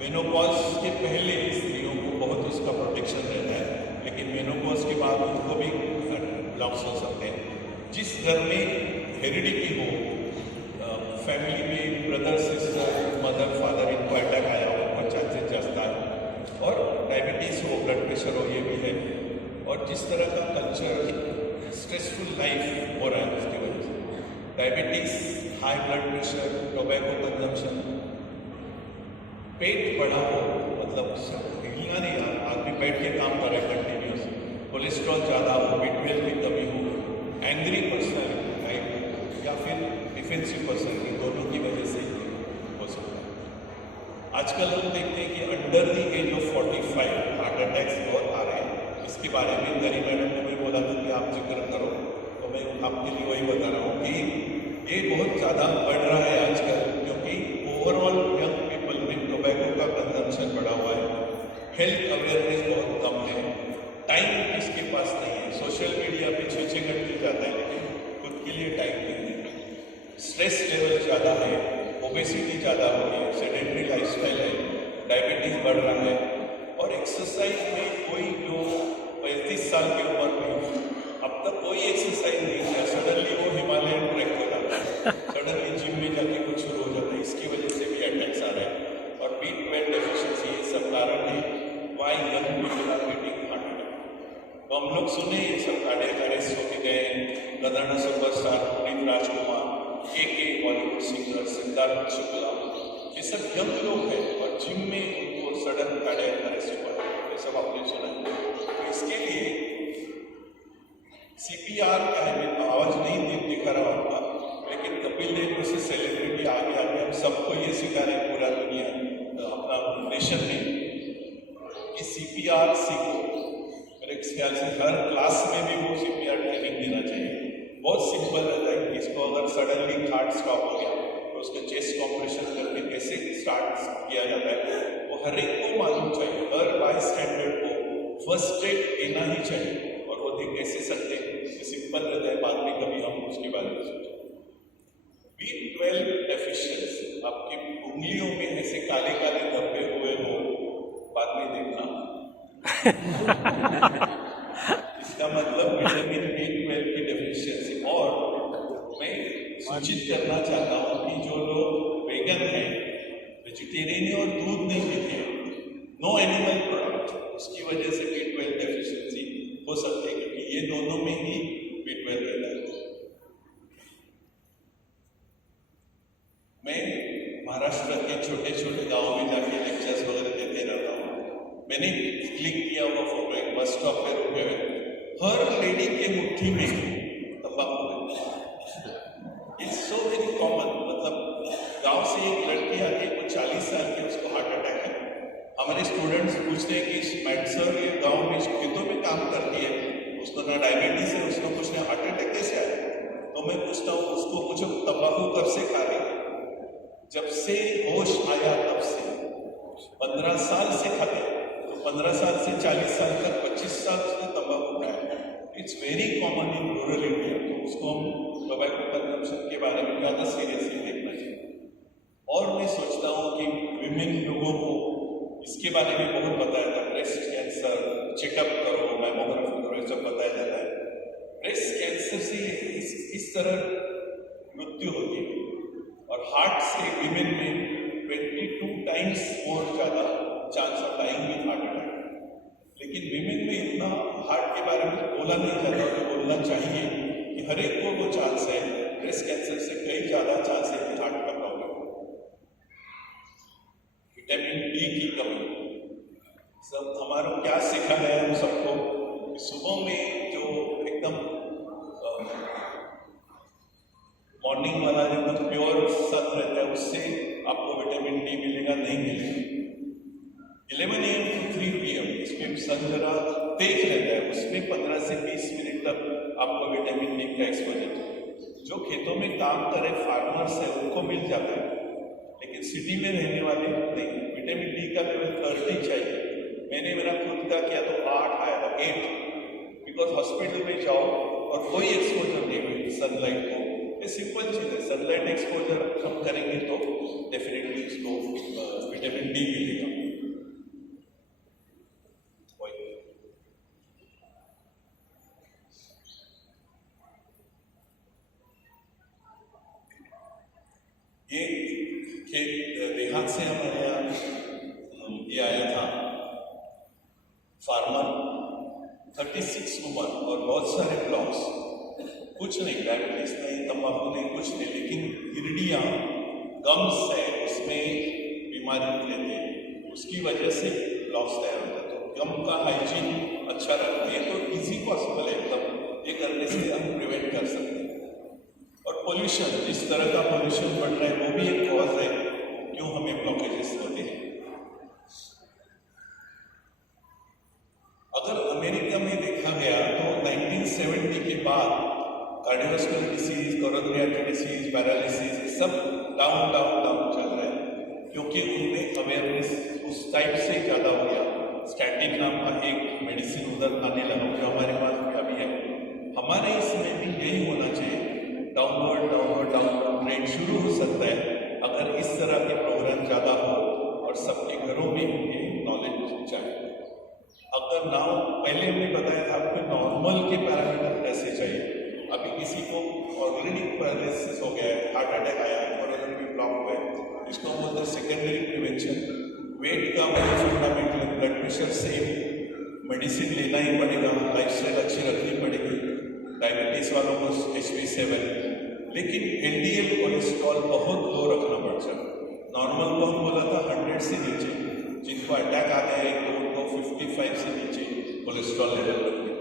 Menopause के पहले स्त्रियों को बहुत उसका प्रोटेक्शन रहता है, लेकिन मेनोपॉज के बाद उनको भी लॉस हो सकते हैं। जिस घर में हेरिडिटी हो, फैमिली में ब्रदर सिस्टर मदर फादर इनको अटैक आया हो, उनका चांसेस जाता है, और डायबिटीज़ हो, ब्लड प्रेशर हो, ये भी है। और जिस तरह का कल्चर स्ट्रेसफुल लाइफ हो रहा है उसकी वजह से diabetes, high blood pressure, tobacco consumption, पेट बड़ा हो, मतलब हिलना नहीं, आदमी बैठ के काम कर रहे कंटिन्यूस, कोलेस्ट्रॉल ज़्यादा हो, B12 की कमी हो, एंग्री पर्सनैलिटी राइट, या फिर डिफेंसिव पर्सनैलिटी, दोनों की वजह से हो सकता है। आजकल हम देखते हैं कि under the age of 45 heart attacks बहुत आ रहे हैं। इसके बारे में गरी मैडम ने मुझे बोला था कि आप जिक्र करो, तो मैं आपके लिए वही बता रहा हूँ कि ये बहुत ज़्यादा बढ़ रहा है आजकल, क्योंकि ओवरऑल यंग पीपल में टोबैको का कंजम्पशन बढ़ा हुआ है, हेल्थ अवेयरनेस बहुत कम है, टाइम किसके पास नहीं है, सोशल मीडिया पे 6 घंटे जाता है लेकिन खुद के लिए टाइम नहीं है, स्ट्रेस लेवल ज़्यादा है, ओबेसिटी ज़्यादा हो रही है, सेडेंटरी लाइफस्टाइल है, डायबिटीज़ बढ़ रहा है, और एक्सरसाइज में कोई जो 35 साल की उम्र में अब तक कोई एक्सरसाइज नहीं किया, सडनली वो हिमालयन ट्रैक हो जाता है, सडनली जिम में जाके कुछ शुरू हो जाता है, इसकी वजह से भी अटैक्स आ रहे हैं। और B12 डेफिशिएंसी, ये सब कारण है why young people are getting heart attack. तो हम लोग सुने ये सब कार्डियक अरेस्ट होके गए, गदरना सुपरस्टार पुनीत राजकुमार, के बॉलीवुड सिंगर सिद्धार्थ शुक्ला, ये सब यंग लोग हैं और जिम में उनको सडन कार्डियक अरेस्ट हुआ, ये सब आपने सुना है। तो इसके लिए CPR का है, मैं आवाज नहीं दिखा रहा होगा, लेकिन कपिल देव जैसे सेलिब्रिटी आगे आगे हम सबको ये सिखा रहे हैं, पूरा दुनिया अपना नेशन में, कि CPR सीखो। मेरे ख्याल से हर क्लास में भी वो CPR ट्रेनिंग देना चाहिए। बहुत सिंपल रहता है, इसको अगर सडनली हार्ट स्टॉप हो गया तो उसका चेस्ट कॉम्प्रेशन करके कैसे स्टार्ट किया जाता है वो हर एक को मालूम चाहिए, हर बाई स्टैंडर्ड को फर्स्ट एड देना ही चाहिए, और वो दे कैसे सकते हैं, सिंपल रहता है, बाद में कभी हम उसके बारे में सोचें। B12 डेफिशिएंसी, आपकी उंगलियों में ऐसे काले काले धब्बे हुए हो, बाद में देखना इसका मतलब विटामिन B12 की डेफिशिएंसी। और मैं सूचित करना चाहता हूँ कि जो लोग वेगन हैं, वेजिटेरियन है और दूध नहीं पीते हैं, नो एनिमल प्रोडक्ट, उसकी वजह से B12 डेफिशिएंसी हो सकती है, क्योंकि ये दोनों में ही B12 रहता है। मैं महाराष्ट्र के छोटे छोटे गाँव में जाके लेक्चर्स वगैरह देते रहता हूँ। मैंने क्लिक किया हुआ फोटो, एक बस स्टॉप पे रुके हुए, हर लेडी के मुट्ठी में तंबाकू है। इट्स सो वेरी कॉमन, मतलब गांव से एक लड़की आती है, वो 40 साल की, उसको हार्ट अटैक है। हमारे स्टूडेंट्स पूछते हैं कि मैट सर ये गाँव में खेतों में काम करती है, उसको ना डायबिटीज है, उसको कुछ नहीं, हार्ट अटैक कैसे आया? तो मैं पूछता हूँ उसको, पूछो तंबाकू कब से खा रही है? जब से होश आया तब से, 15 साल से खाते, तो 15 साल से 40 साल तक 25 साल उसने तंबाकू खाया। It's very common in rural India, तो उसको हम टोबैको कंजम्पशन के बारे में ज़्यादा सीरियसली देखना चाहिए। और मैं सोचता हूँ कि विमेन लोगों को इसके बारे में बहुत बताया था, ब्रेस्ट कैंसर चेकअप करो, मैमोग्राफी करो, ये सब बताया जाता है। ब्रेस्ट कैंसर से इस तरह मृत्यु होती है, और हार्ट से विमेन में 22 टाइम्स और ज़्यादा chance of dying with heart attack. लेकिन विमेन में इतना हार्ट के बारे में बोला नहीं जाता, और बोलना चाहिए कि हर एक को वो चांस है, ब्रेस्ट कैंसर से कई ज़्यादा चांस है कि हार्ट का प्रॉब्लम हो। विटामिन D की कमी, सब हमारा क्या सिखा गया है हम सबको, सुबह में जो एकदम मॉर्निंग वाला एकदम प्योर सन रहता है, उससे आपको विटामिन D मिलेगा, नहीं मिलेगा। 11 AM to 3 PM इसमें सन जरा तेज रहता है, उसमें 15 से 20 मिनट तक आपको विटामिन D का एक्सपोजर चाहिए। जो खेतों में काम करे फार्मर्स है उनको मिल जाता है, लेकिन सिटी में रहने वाले नहीं। विटामिन D का लेवल 30 चाहिए। मैंने मेरा खुद का किया तो 8 आया था, 8, बिकॉज हॉस्पिटल में जाओ और कोई एक्सपोजर नहीं हुई सनलाइट को। ये सिंपल चीज़ है, सनलाइट एक्सपोजर हम करेंगे तो डेफिनेटली इसको विटामिन D मिलेगा। ये खेत देहात से हमारे यहाँ ये आया था फार्मर 36 वुमन और बहुत सारे ब्लॉक्स, कुछ नहीं, डायबिटीज नहीं, तंबाकू नहीं, कुछ नहीं, लेकिन हिरडियाँ गम्स है उसमें बीमारी लेते हैं, उसकी वजह से ब्लॉक्स तैयार होता है। तो गम का हाइजीन अच्छा रखना है तो इजी पॉसिबल है एकदम, ये करने से हम प्रिवेंट कर सकते हैं। और पोल्यूशन, जिस तरह का पोल्यूशन बढ़ रहा है वो भी एक कॉज है क्यों हमें ब्लॉकेजेस होते हैं। अगर अमेरिका में देखा गया तो 1970 के बाद cardiovascular disease, coronary artery disease, paralysis सब डाउन डाउन डाउन चल रहा है क्योंकि उनमें अवेयरनेस उस टाइप से ज़्यादा हो गया। स्टैटिक नाम का एक मेडिसिन उधर आने लगा जो हमारे पास अभी है। हमारे इसमें भी यही होना चाहिए, डाउनवर्ड डाउनवर्ड डाउनवर्ड ट्रेंड शुरू हो सकता है अगर इस तरह के प्रोग्राम ज़्यादा हो और सबके घरों में ये नॉलेज जाए। अगर ना पहले हमने बताया था आपको नॉर्मल के पैरामीटर कैसे चाहिए, अभी किसी को ऑलरेडी पैरालिसिस हो गया है, हार्ट अटैक आया है, कोरोनरी में ब्लॉक हुआ है, इसको हम बोलते हैं सेकेंडरी प्रिवेंशन। वेट का fundamental, blood pressure same, medicine लेना ही पड़ेगा, लाइफस्टाइल अच्छी रखनी पड़ेगी, डायबिटीज वालों को HB7, लेकिन LDL कोलेस्ट्रॉल बहुत लो रखना पड़ता है। नॉर्मल को हम बोला था 100 से नीचे, जिनको अटैक आ गया है तो उनको 55 से नीचे कोलेस्ट्रॉल लेवल रखने।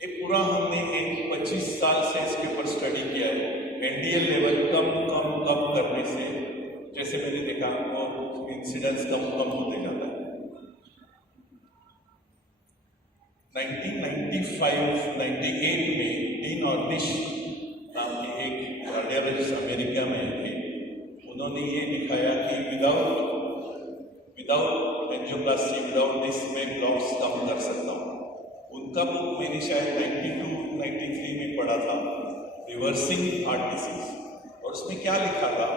ये पूरा हमने एक 25 साल से इसके ऊपर स्टडी किया है। LDL लेवल कम कम कम करने से जैसे मैंने देखा वो इंसिडेंस कम कम होते जाता है। 1995-98 में डीन ऑर्निश नाम के एक कार्डियोलॉजिस्ट अमेरिका में थे, उन्होंने ये दिखाया कि विदाउट एंजियोप्लास्टी, विदाउट दिस में ब्लॉक्स कम कर सकता हूँ। उनका बुक मैंने शायद 92-93 में पढ़ा था, रिवर्सिंग हार्ट डिसीज, और उसमें क्या लिखा था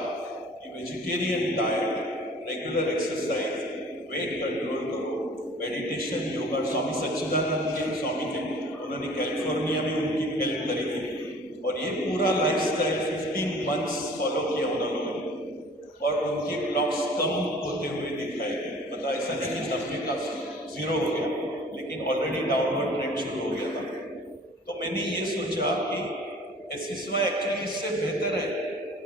कि vegetarian diet, regular exercise, weight control करो, मेडिटेशन, योगा। स्वामी सच्चिदानंद के स्वामी थे, उन्होंने कैलिफोर्निया में उनकी हेल्प करी थी और ये पूरा लाइफस्टाइल 15 मंथ्स फॉलो किया उन्होंने और उनके ब्लॉक्स कम होते हुए दिखाए गए। मतलब ऐसा नहीं कि 90 का 0 हो गया, लेकिन ऑलरेडी डाउनवर्ड ट्रेंड शुरू हो गया था। तो मैंने ये सोचा कि SSY एक्चुअली इससे बेहतर है।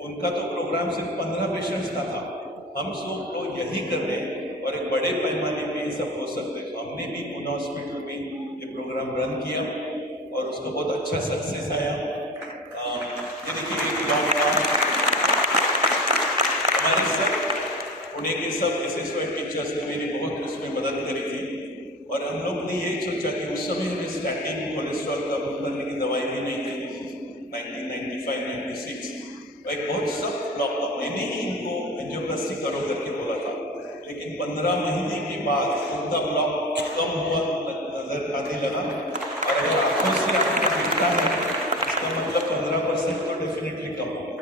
उनका तो प्रोग्राम सिर्फ 15 पेशेंट्स का था, हम सब तो यही कर रहे हैं और एक बड़े पैमाने पे ये सब हो सकते हैं। तो हमने भी पूना हॉस्पिटल में ये प्रोग्राम रन किया और उसको बहुत अच्छा सक्सेस आया। ये देखिए हमारे सब पुणे के सब SSY टीचर्स ने मेरी बहुत उसमें मदद करी थी और हम लोग ने यही सोचा कि उस समय हमें स्टैटिक कोलेस्ट्रॉल कम करने की दवाई भी नहीं थी। 1995-96 भाई बहुत सब ब्लॉक था, मैंने ही इनको एंजियोप्लास्टी करो करके बोला था, लेकिन 15 महीने के बाद उनका ब्लॉक कम हुआ नजर आने लगा। और अगर आंखों से आपको दिखता है इसका मतलब 15% तो डेफिनेटली कम होगा।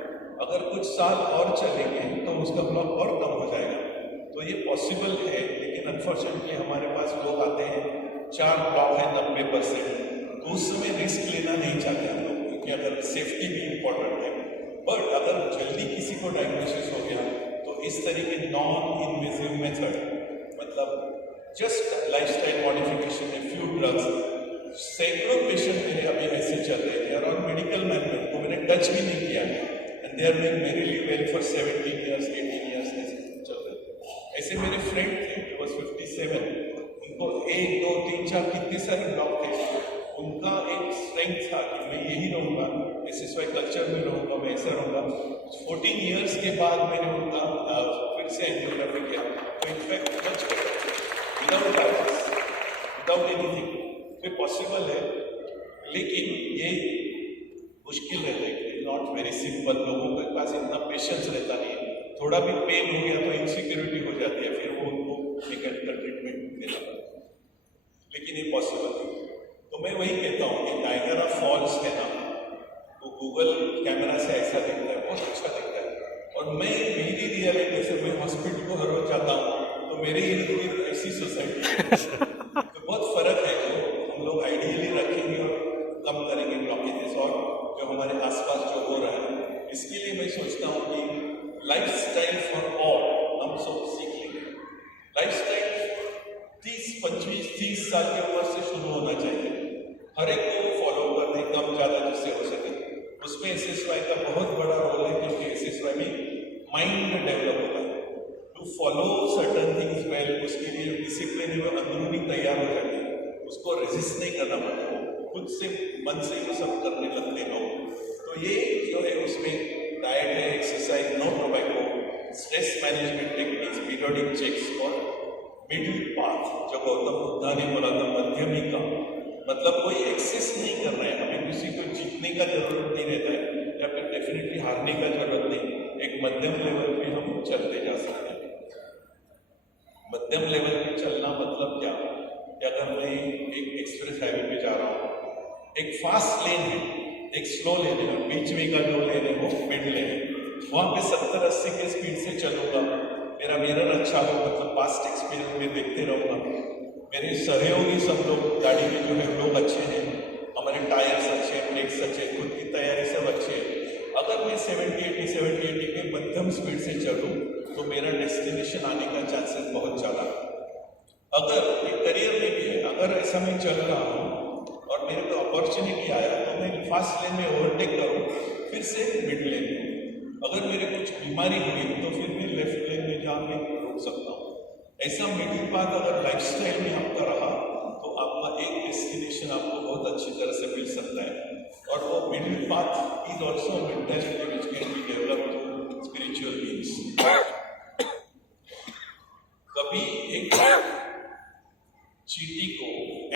अगर कुछ साल और चलेंगे तो उसका ब्लॉक और कम हो जाएगा। तो ये पॉसिबल है, लेकिन अनफॉर्चुनेटली हमारे पास लोग आते हैं 4 ब्लॉक है 90%, तो उस समय रिस्क लेना नहीं चाहते हम लोग, क्योंकि अगर सेफ्टी भी इम्पोर्टेंट है। बट अगर जल्दी किसी को डायग्नोसिस हो गया तो इस तरीके नॉन इन्वेसिव मेथड, मतलब जस्ट लाइफस्टाइल मॉडिफिकेशन में फ्यू ड्रग्स, सैकड़ों पेशेंट मेरे अभी ऐसे चल रहे थे और मेडिकल मैनेजमेंट को मैंने टच भी नहीं किया है, and they are doing very well for 17 years 18 years चल रहे थे। ऐसे मेरे फ्रेंड थे, ही वाज 57, उनको 1 2 3 4 कितने सारे ब्लॉक थे। उनका एक स्ट्रेंथ था कि मैं यही रहूँगा, SSY कल्चर में रहूँगा, मैं ऐसा रहूँगा। 14 ईयर्स के बाद मैंने उनका फिर से एंजियोग्राफी किया, तो in fact much without dialysis, without anything, तो पॉसिबल है। लेकिन ये मुश्किल रहता है, नॉट वेरी सिंपल। लोगों के पास इतना पेशेंस रहता नहीं है, थोड़ा भी पेन हो गया तो इनसिक्योरिटी हो जाती है, फिर वो उनको मैकेनिकल ट्रीटमेंट देना पड़ता है, लेकिन ये पॉसिबल है। तो मैं वही कहता हूँ कि नायगरा फॉल्स है ना, तो गूगल कैमरा से ऐसा दिखता है, बहुत अच्छा दिखता है। और मैं मेरी रियलिटी से मैं हॉस्पिटल को हर रोज जाता हूँ तो मेरे इर्द गिर्द ऐसी सोसाइटी है, तो बहुत फर्क है। जो हम लोग आइडियली रखेंगे और कम करेंगे ब्लॉकेजेस, और जो हमारे आसपास जो हो रहा है इसके लिए इसलिए मैं सोचता हूँ कि लाइफस्टाइल फॉर ऑल हम सब सीख लेंगे। लाइफस्टाइल 30 साल की उम्र से शुरू होना चाहिए, हर एक को फॉलो करने कम ज़्यादा जिससे हो सके। उसमें SSY का बहुत बड़ा रोल है, क्योंकि SSY में माइंड डेवलप होता है। To follow certain things well, उसके लिए डिसिप्लिन वो अंदरूनी तैयार हो जाती है, उसको रेजिस्ट नहीं करना पड़ता, वो खुद से मन से ये सब करने लगते लोग। तो ये जो है उसमें डाइट है, exercise, no tobacco, stress management techniques, periodic checks और मिडिल पाथ, जो गौतम बुद्धा ने बोला था मध्यमी का मतलब कोई एक्सेस नहीं कर रहा है, हमें किसी को जीतने का जरूरत नहीं रहता है या फिर डेफिनेटली हारने का जरूरत नहीं, एक मध्यम लेवल पे हम चलते जा सकते हैं। मध्यम लेवल पे चलना मतलब क्या कि अगर मैं एक एक्सप्रेस हाईवे पे जा रहा हूँ, एक फास्ट लेन है, एक स्लो लेन है, बीच में का जो लेन है वो मिड लेन है, वहाँ पे 70-80 के स्पीड से चलूंगा, मेरा मिरर अच्छा हो, मतलब पास्ट एक्सपीरियंस में देखते रहूँगा, मेरे सहयोगी सब लोग गाड़ी में जो है लोग अच्छे हैं, हमारे टायर्स अच्छे हैं, ब्रेक्स अच्छे हैं, खुद की तैयारी सब अच्छे है। अगर मैं 70-80 के मध्यम स्पीड से चलूँ तो मेरा डेस्टिनेशन आने का चांसेस बहुत ज़्यादा। अगर एक करियर में भी है, अगर ऐसा मैं चल रहा हूँ और मेरे को अपॉर्चुनिटी आया तो मैं फास्ट लेन में ओवरटेक करूँ, फिर से मिड लेन में। अगर मेरे कुछ बीमारी हुई तो फिर मैं लेफ्ट लेन में जाके रुक सकता हूँ। ऐसा मिडिल पाथ अगर लाइफस्टाइल में आपका रहा तो आपका एक डेस्टिनेशन आपको बहुत अच्छी तरह से मिल सकता है। और वो middle path is also mentality which can be developed through spiritual means. कभी एक चींटी को